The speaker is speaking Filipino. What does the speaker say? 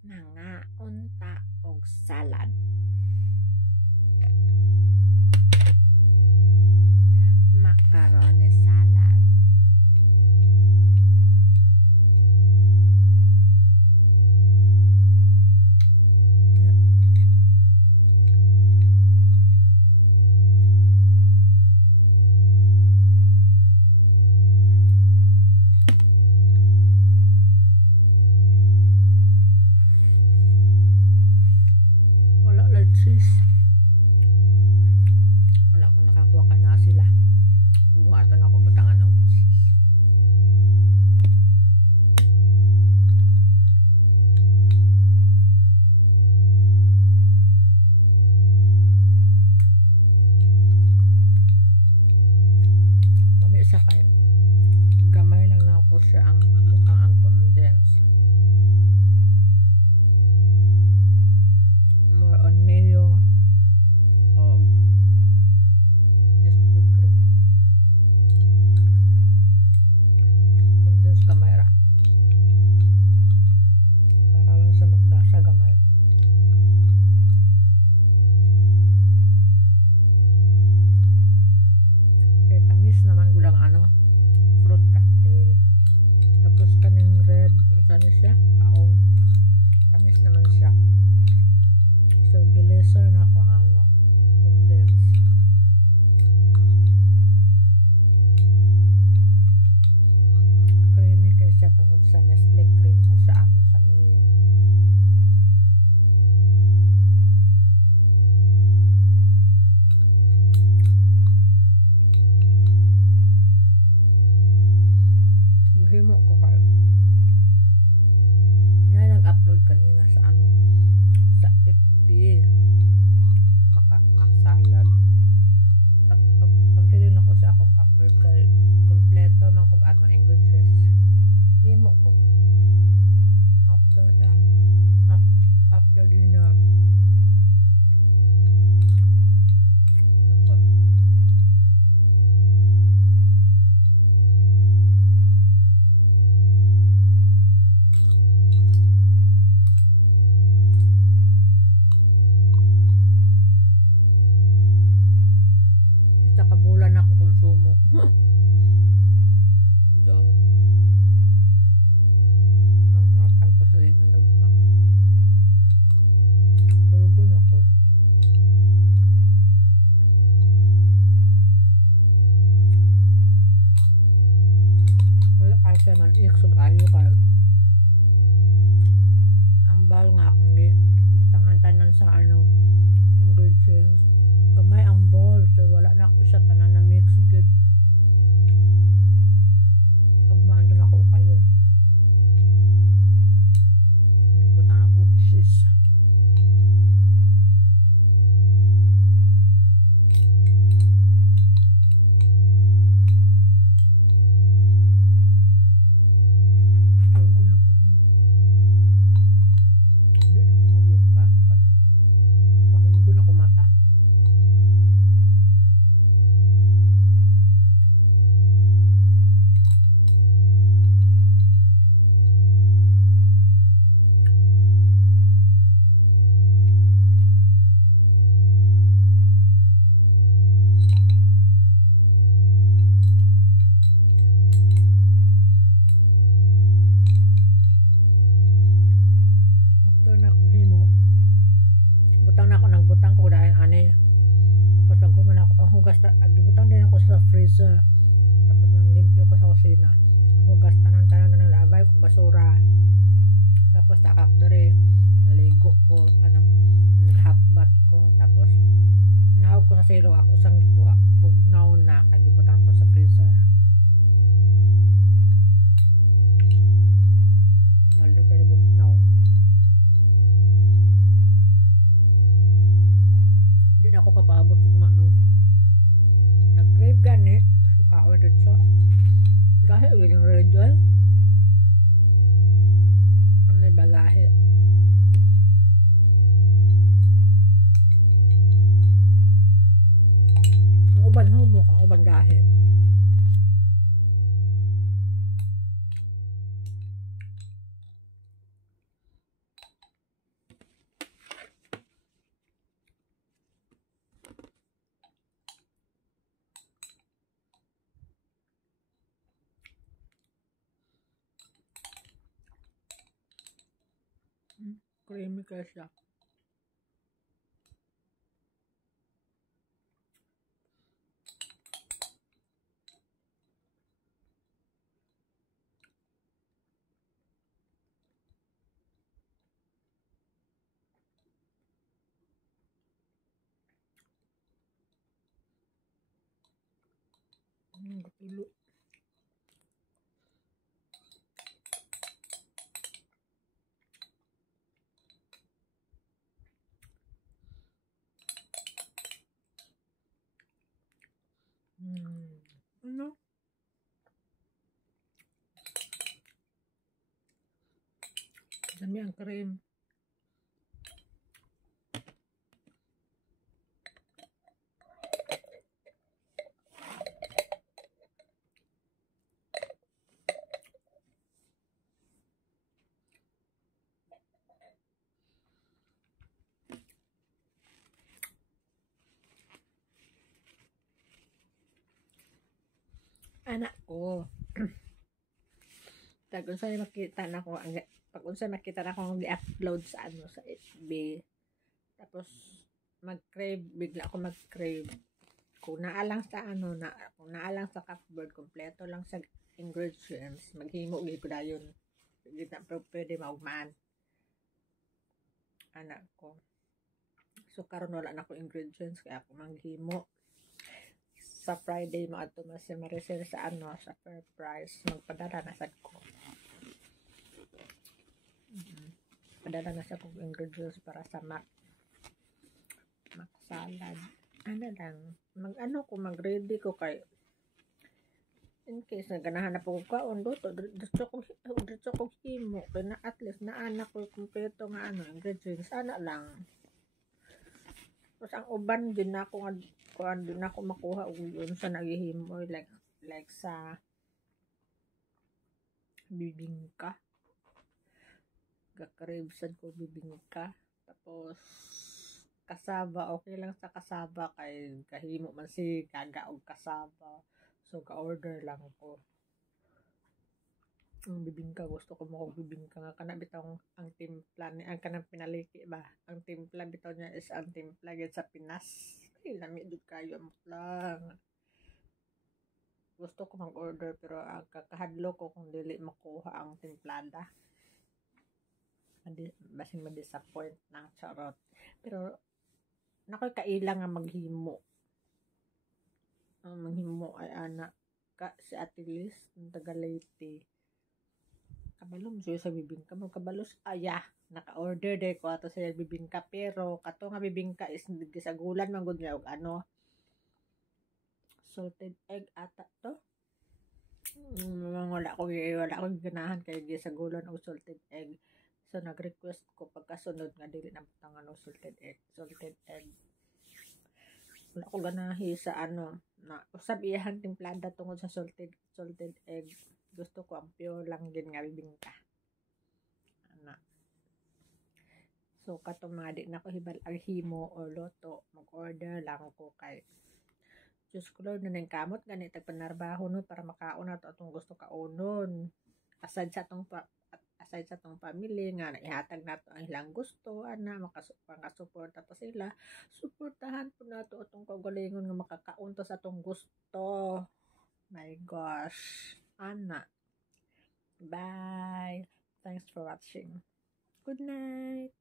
Mga unta og salad. Macaroni salad. Wala lang cheese. Wala ko nakakuha ka na sila. Bumatan ako butangan ng cheese. Kami isa kayo. Gamay lang na ako siya ang butang ang condense. More on mayo o Nestle cream. Condense gamay ra. Para lang sa maglasa gamay. Kaya tamis naman gulang fruit cocktail. Tapos kaning red, unsa ni siya? Kaong. Tamis naman siya. So, gileser na ako ang condense. Creamy kay siya tungod sa Nestle cream o sa sa mayo. Himo ko kayo. Nga nag-upload kanina sa sa FB salad. Tapos pagkiling ako sa akong kapper kay kompleto man kung ingredients. Himo ko. After dinner. Nako. Isa ka bulan ako konsumo. So, manghatag pa sa nga lugma. Turugon ako. Wala kayo siya ng iksog ayo kayo. Ang bawal nga akong butangan tanan sa ingredients. Gamay ang bowl, so wala na ako siya tanan na mix good. Ugmaan doon ako kayon. Butangan ako cheese. Turugon ako yun. Hindi na ako mag-upa. Kahulugon ako mata. After na ako himo, butang na ako ng butang ko dahil tapos bago man ako ang hugas butang din ako sa freezer. Tapos nang limpyo ko sa kusina. Ang hugas tanan labay kong basura. Tapos takak dere naligo ko nag-half ko. Tapos nawag ko sa silong ako isang kuha bugnaw na kaya butang ko sa freezer. Lalo kayo bugnaw. Hindi na ako papaabot ugma nag-crave gani ka-order so gahe ulit yung red oil ano yung bagahe Creamy kaya siya. Katulo. Ano? Dami ang cream. Anak ko. Pag unsay makita na ko ang pag unsay makita na ko ang i-upload sa ano sa FB. Tapos mag-crave, bigla ako mag-crave. Kung naalang sa ano na kung naalang sa cupboard kompleto lang sa ingredients, maghimo gyud ko dayon. Hindi na pwede maugmaan. Anak ko. So karon wala na ko ingredients kaya ako manghimo. Sa Friday maadto na si Maricel sa ano sa fair price magpadala na sad ko. Padala na sa kong ingredients para sa mac salad. Ano lang mag-ano ko mag-ready ko kay in case na ganahan na po ko kaon luto diretso ko himo kay na at least na anak ko kompleto nga ano ingredients ana lang. Tapos ang uban din ako nga kuan din ako makuha og yun sa naghihimo like sa bibingka. Ga-crave sad ko bibingka. Tapos kasaba okay lang sa kasaba kay kahimo man si gaga og kasaba. So ga-order lang ko. Ang bibingka gusto ko mo bibingka nga kana bitaw ang timpla ni ang kanang pinaliki ba. Ang timpla bitaw niya is ang timpla gid sa Pinas. Ay lami jud kayo lang. Gusto ko mag-order pero ang kakahadlo ko kung dili makuha ang timplada. Basing ma-disappoint ng charot. Pero nakoy kaila nga maghimo. Ang maghimo ay anak ka si Ate Liz ng taga Leyte. Kabalom siya sa bibingka mo kabalos aya naka-order de ko ato sa bibingka pero kato nga bibingka is gisagulan man gud niya og ano salted egg ata to. Wala ko ganahan kay gisagulan og salted egg. So nag-request ko pagkasunod nga dili na butangan og salted egg. Wala ko ganahi sa ano na usab iyang timplada tungod sa salted egg. Gusto ko ang pure lang din nga bibingka. Ana. So katong mga di na ko hibal ang himo o loto, mag-order lang ko kay Diyos ko Lord, nanay kamot gani tagpanarbaho no para makaon na to atong gusto kaunon. Aside sa tong family nga naihatag nato ang ilang gusto ana makasuporta pa sila. Suportahan po nato atong kaugalingon nga makakaon to sa atong gusto. My gosh. Ana. Bye. Thanks for watching. Good night.